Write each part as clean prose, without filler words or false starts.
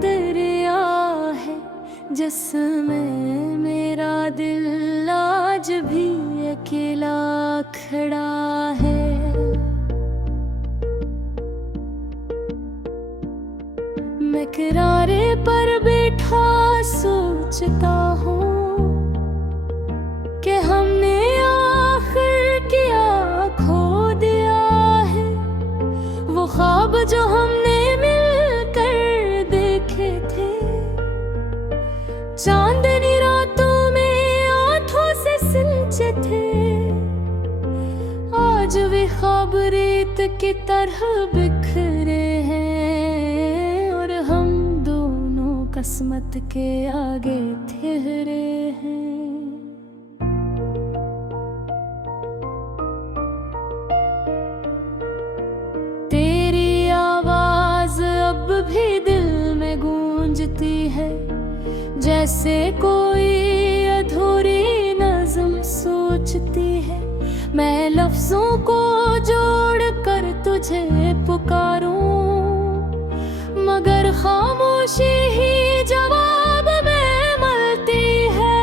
दरिया है जिसमें मेरा दिल आज भी अकेला खड़ा है। मैं किनारे पर बैठा सोचता हूँ कि हमने आखिर क्या खो दिया है। वो ख्वाब जो हमने मिलकर देखे थे, चांदनी रातों में आंखों से सिलचे थे, आज वे ख्वाब रेत की तरह बिखरे हैं और हम दोनों किस्मत के आगे ठहरे हैं। तेरी आवाज अब भी दिल में गूंजती है, जैसे कोई अधूरी नज़्म सोचती है। मैं लफ्ज़ों को जोड़ कर तुझे पुकारूं, मगर खामोशी ही जवाब में मलती है।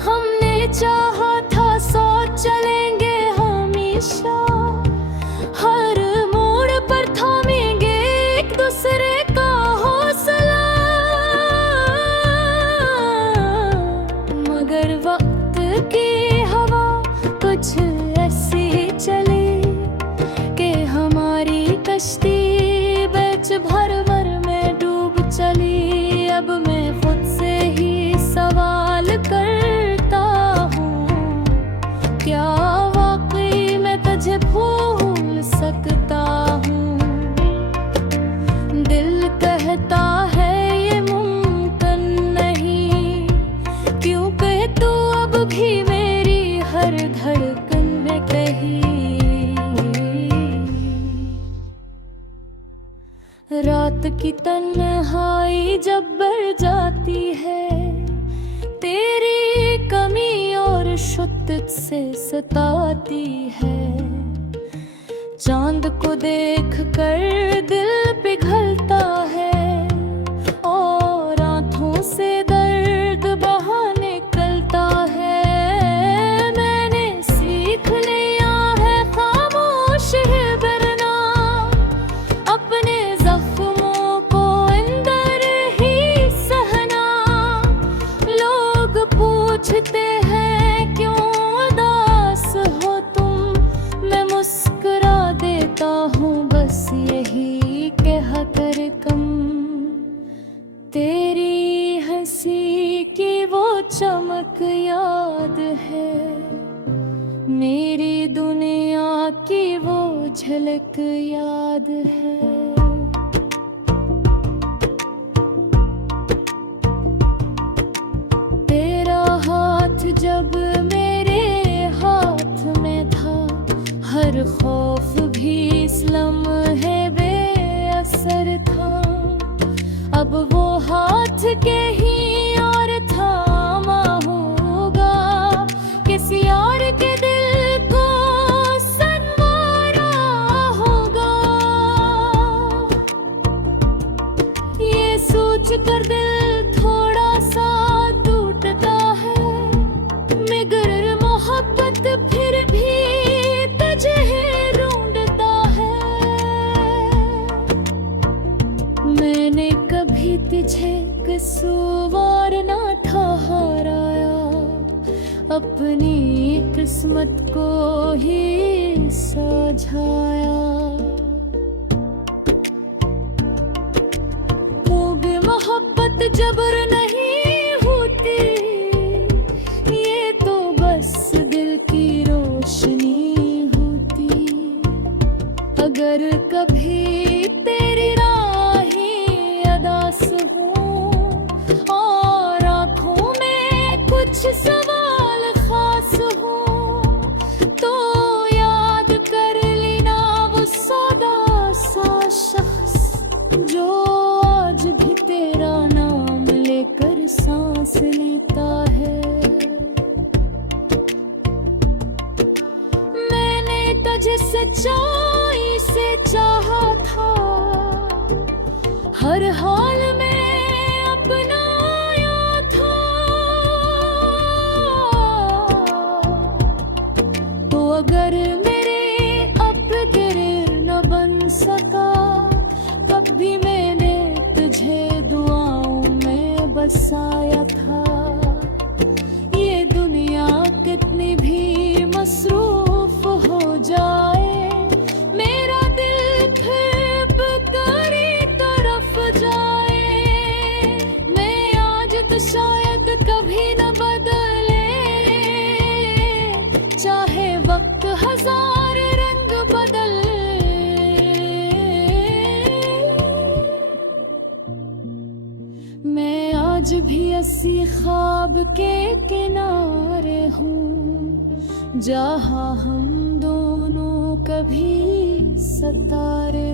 हमने चाहा था साथ चलेंगे हमेशा, हर मोड़ पर थामेंगे एक दूसरे का हौसला, मगर वक्त की हवा कुछ ऐसी चली कि हमारी कश्ती बीच भर में डूब चली। अब मैं खुद से ही सवाल करता हूँ, क्या वाकई मैं तुझे भूल सकता हूँ? दिल कहता है ये मुमकिन नहीं, क्यों कहे तू अब भी मेरी हर धड़कन में कहीं। रात की तन्हाई जब बढ़ जाती है, तेरी कमी और शिद्दत से सताती है। चांद को देख कर दिल पिघलता है और आंखों से दर्द बहा निकलता है। मैंने सीख लिया है खामोश है वरना, अपने जख्मों को अंदर ही सहना। लोग पूछते हैं क्यों उदास हो तुम, मैं मुस्कुरा देता हूँ बस यही कहा कर कम। तेरी हंसी की वो चमक याद है, मेरी दुनिया की वो झलक याद है। तेरा हाथ जब मेरे हाथ में था, हर खौफ भी इस लम्हे बेअसर था। अब वो हाथ के ही और थामा होगा, किसी और के दिल को संवारा होगा। ये सोच कर दिल थोड़ा सा टूटता है, मगर मोहब्बत फिर भी तुझे ढूंढता है। मैंने कभी तुझे कसूरवार ना ठहराया, अपनी किस्मत को ही समझाया। खूबी मोहब्बत जबर नहीं होती, ये तो बस दिल की रोशनी होती। अगर कभी तेरी राहें अदास हों और आँखों में कुछ सवाल खास हो, तो याद कर लेना वो सादा सा शख्स जो आज भी तेरा नाम लेकर सांस लेता है। मैंने तुझे सच्चाई से चाहा था, आज भी इसी ख्वाब के किनारे हूँ जहाँ हम दोनों कभी सितारे